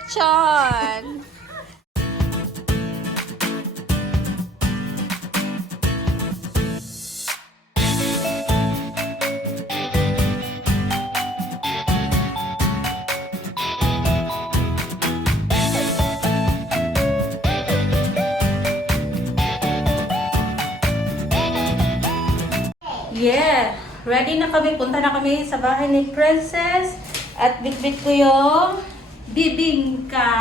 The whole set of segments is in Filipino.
lechon. Yeah, ready na kami. Punta na kami sa bahay ni Princess. At bitbit ko yung bibingka.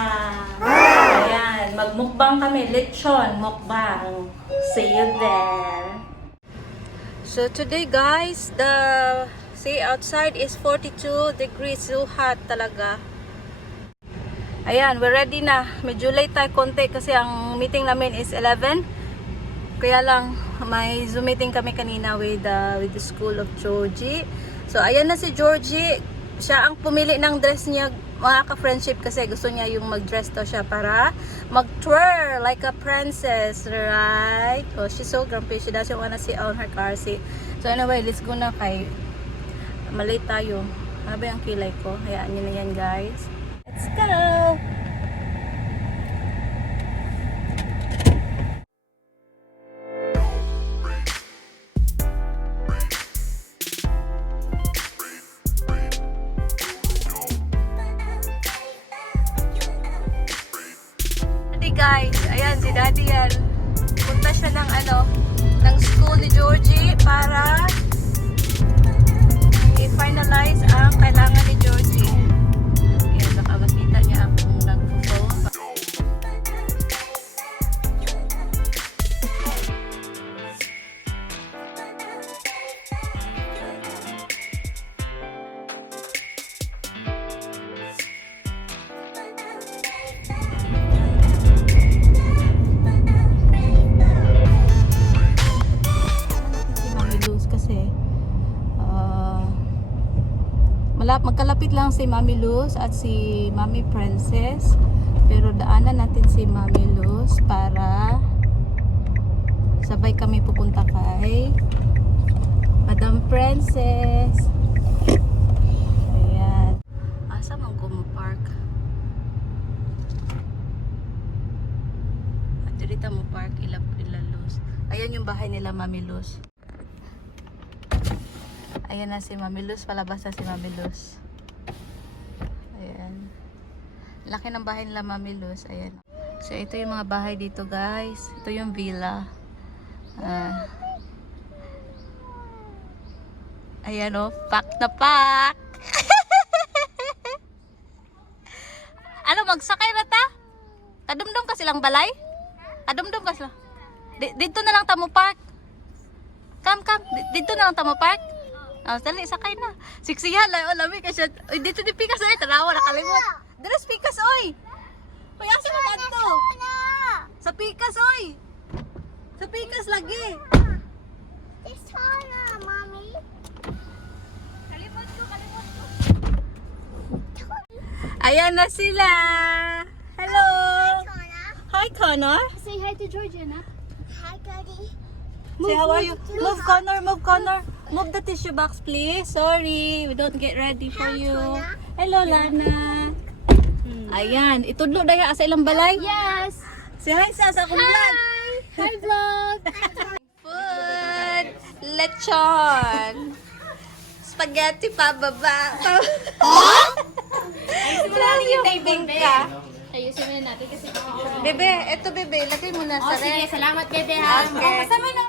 Ayan, magmukbang kami. Lechon, mukbang. See you there. So today guys, the see outside is 42 degrees. So hot talaga. Ayan, we're ready na. Medyo late tayo konti kasi ang meeting namin is 11. Kaya lang, may Zoom meeting kami kanina with the School of Georgie. So, ayan na si Georgie. Siya ang pumili ng dress niya, mga ka-friendship, kasi gusto niya yung mag-dress daw siya para mag-twirl like a princess, right? Oh, she's so grumpy. She doesn't wanna sit on her car seat. So, anyway, let's go na kay malate tayo. Ano ba yung kilay ko? Hayaan nyo na yan, guys. Let's go! Guys, ayan si Daddy yan. Punta siya ng ng school ni Georgie para i-finalize ang kailangan ni Georgie. Ayan, baka makita niya akong nag-phone. Magkalapit lang si Mami Luz at si Mami Princess, pero daanan natin si Mami Luz para sabay kami pupunta kay Madam Princess. Ayan. Asa man ko mo-park? Dito mo park ila Luz. Ayan yung bahay nila Mami Luz. Ayan na si Mami Luz, palabas na si Mami Luz. Ayan. Laki ng bahay nila Mami Luz. Ayan. So ito yung mga bahay dito guys. Ito yung villa. Ayan o, pack na pack. Ano, magsakay na ta? Kadumdum ka silang balay? Kadumdum ka sila. Dito na lang tamo park. Come. Dito na lang tamo park. Oh, dali, sakay na. Siksihan lang, lami kasi. Uy, dito di pikas oy, tanawa nakalimot. Dres pikas oy. Uy, asa mo kanto? Sa pikas oy. Sa pikas lagi. It's Tana, mommy. Kalimot ko. Ayan na sila. Hello. Hi, Connor. Say hi to Georgiana. Hi, Daddy. Say how are you? Move, Connor. Move the tissue box, please. Sorry, we don't get ready for you. Hello, Lana. Ayan, itudlo daya sa ilang balay. Yes. Say hi sa akong vlog. Hi, vlog. Food, lechon, spaghetti pababa. Ayusin mo bibingka. Ayusin mo natin kasi. Bebe, eto bebe, lagay mo na sa Sige, ref. salamat, bebe, ha. Okay. Kasama na.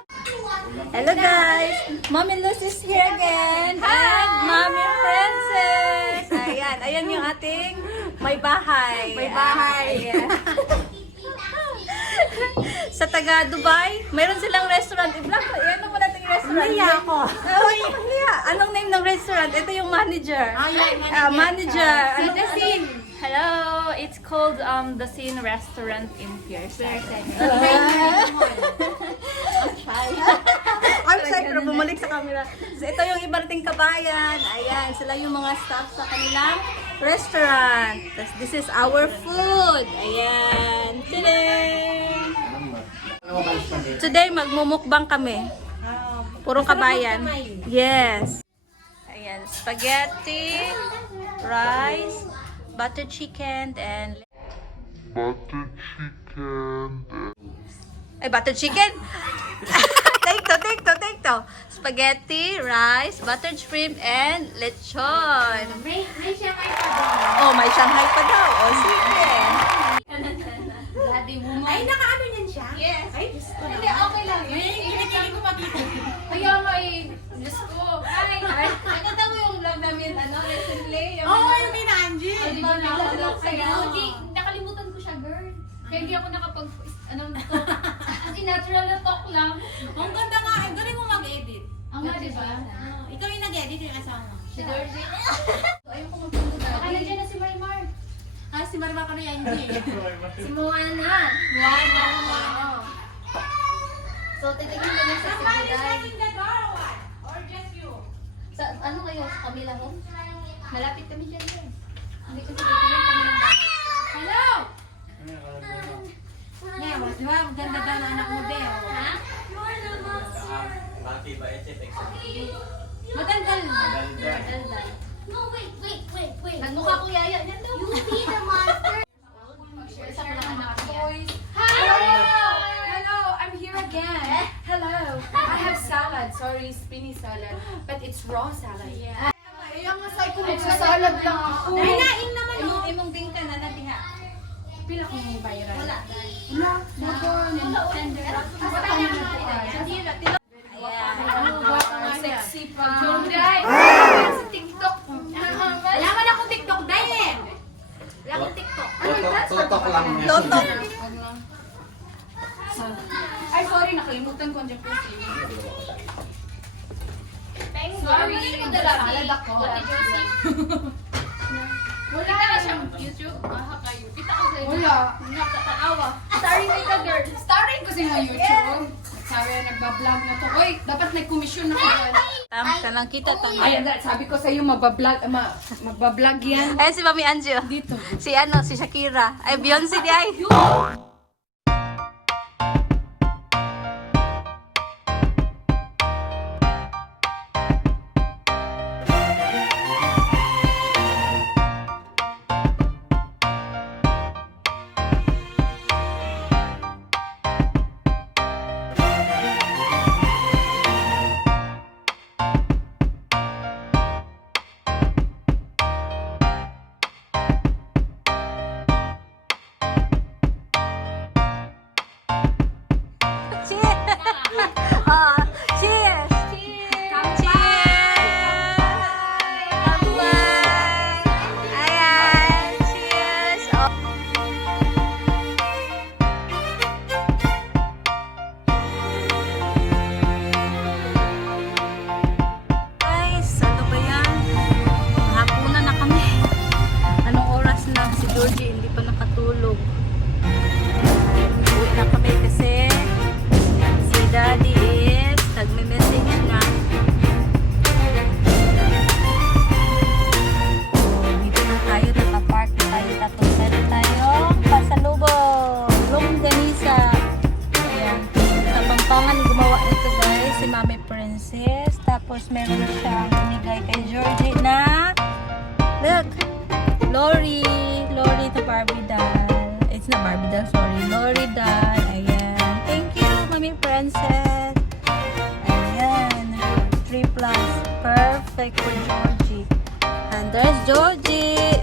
Hello guys! Mommy Luz is here again! And Mommy Princess! Ayan yung ating may bahay. Ayan. Sa taga Dubai, mayroon silang restaurant. I-vlog mo, yan naman natin yung restaurant. Maya ako. Anong name ng restaurant? Ito yung manager. Manager. So the Scene. Hello, it's called the Scene Restaurant in Pearson. I'm shy, pero bumalik sa camera. So, ito yung iba nating kabayan. Ayan, sila yung mga staff sa kanilang restaurant. Tapos, this is our food. Ayan. Today, magmumukbang kami. Purong kabayan. Yes. Ayan, spaghetti, rice, butter chicken and butter chicken. Take to. Spaghetti, rice, buttered shrimp, and lechon. May siya may pa Oh, may Shanghai pa daw. Oh, sige. Daddy woman. Ay, nakaano niyan siya? Yes. Ay, Diyos ko Hindi, naman. okay lang. Kinikilig ko makita. Kaya nga Diyos ko. Ay. Nakita mo yung vlog namin, recently? Oo, yung kina Angie. Di ba nakakalok sa'yo? Hindi, nakalimutan ko siya, girl. Kaya hindi ako natural na talk lang. Ang ganda nga. Ang galing mo mag-edit. Ang nga, di ba? Ikaw yung nag-edit yung asawa mo. Si Dorji. Ayun ko magpunta dati. Baka nandiyan na si Marimar. Ah, si Marima ka na yan, Angie. Si Moana. Moana. So, titignan kami sa seguridad. the door or what? Or just you? Sa, ano kayo? Sa Camila Home? Malapit kami dyan din. Hindi kasi titignan kami ng bahay. Hello! Yeah, di ba? Ganda daw na anak mo, Beo. Ha? Bakit ba ito? Matandal na. Daldal. No, wait. Nagmukha ko yaya niyan daw. You see the monster? Isa ko lang anak niya. Hello, I'm here again. Hello. I have salad. Sorry, spinny salad. But it's raw salad. Yeah. Kaya nga say ko magsasalad lang ako. Nain naman, oh. Imong bingka na diha. Pila kong may bayaran. Wala. Wala. Nagon. Tender. Asa ka na sexy pa. Junday! Sa TikTok. Wala man akong TikTok din. Wala akong TikTok. Tutok lang. Totok. Ay, sorry. Nakalimutan ko ang jacuzzi. Sorry. Ano mo dala? Salad ako. What did you see? Wala ka siyang YouTube. Aha kayo. Kita ko sa'yo. Wala. Nakakaawa. Starring ka, girl. Starring ko sa YouTube. Sabi na nagbablog na to. Oy, dapat nag-commission na ko yan. Tama ka lang kita tama. Ay, sabi ko sa iyo magbablog yan. Ay, si Mami Angie. Oh. Dito. Si si Shakira. Ay, Beyonce di ay. Cheers! Ah, cheers! Cheers! Bye! Ayan, cheers! Oh. Guys, ano ba yan? Hapunan na kami. Anong oras na? Si Georgie hindi pa nakatulog. Uwi na kami kasi si Daddy is nagme-message na. Dito na tayo, nakapark na tayo. Tapos meron tayong pasalubong. Longganisa. Ayan. Sa Pampangan, gumawa nito guys, si Mami Princess. Tapos meron siyang binigay kay Georgie na look! Lori to Barbie doll. It's not Barbie doll, sorry. Lori doll. Ayan. Thank you, Mami Princess. Ayan. 3+. Perfect for Georgie. And there's Georgie.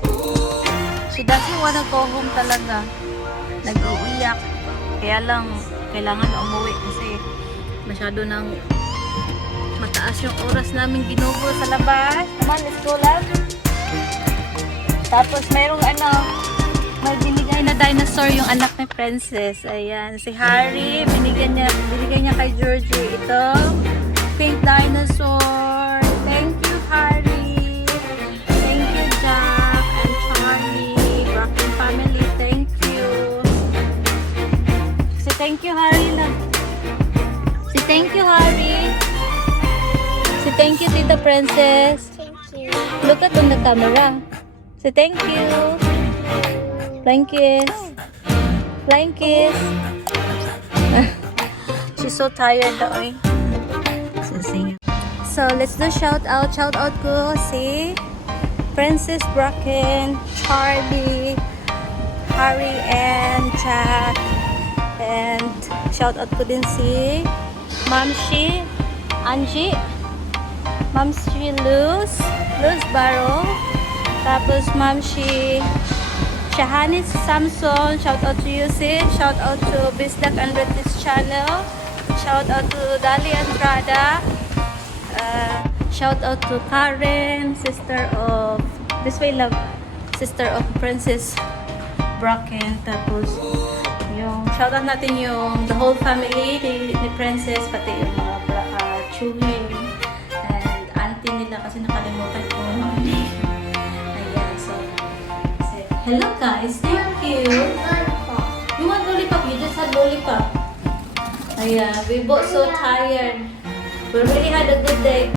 She doesn't wanna go home talaga. Nag-iiyak. Kaya lang, kailangan na umuwi kasi masyado nang mataas yung oras namin ginugo sa labas. Come on, let's go, love. Tapos mayroong may binigay na dinosaur yung anak ni Princess. Ayan, si Harry, binigay niya kay Georgie itong pink dinosaur. Thank you, Harry. Thank you, Jack and Charlie. Rockin' family, thank you. Say thank you, Harry, love. Say thank you, Harry. Say thank you, Tita Princess. Thank you. Look at on the camera. Say thank you. Flying kiss. Flying kiss. She's so tired daw eh. So let's do shout out. Shout out ko si Princess Bracken, Charlie, Harry and Jack, and shout out ko din si Mamshi, Angie, Mamshi Luz Barrow, tapos Mamshi Shahanis Samson, shout out to you sis, shout out to Bisdak and British channel, shout out to Dali Andrada, shout out to Karen, sister of sister of Princess Bracken, tapos yung shout out natin yung the whole family ni Princess, pati yung mga chewing and auntie nila kasi nakalimutan ko. Ayan, so hello guys, thank you. You want lollipop? You just had lollipop. Ayan, we both so tired. We really had a good day.